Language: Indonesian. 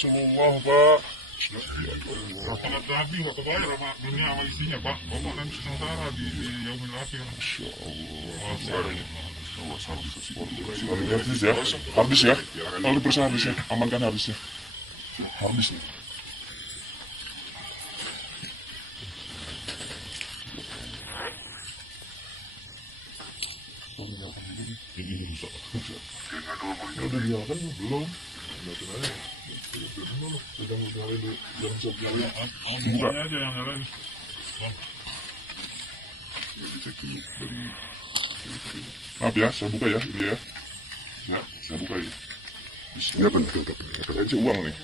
Rasulullah, Pak. Kata Nabi, nggak kebayar sama dunia sama isinya, Pak. Bapak nanti sengsara di yaumil akhir. Masya Allah. Habis ya, habis ya. Kalau diperiksa habis ya, amankan habis ya. Habis ya. Ini bisa. Udah dinyalakan belum? Bukanya aja yang nyalain. Maaf ya, saya buka ya, ini ya. Ya, saya buka ya. Ini apa nih? Katanya uang nih.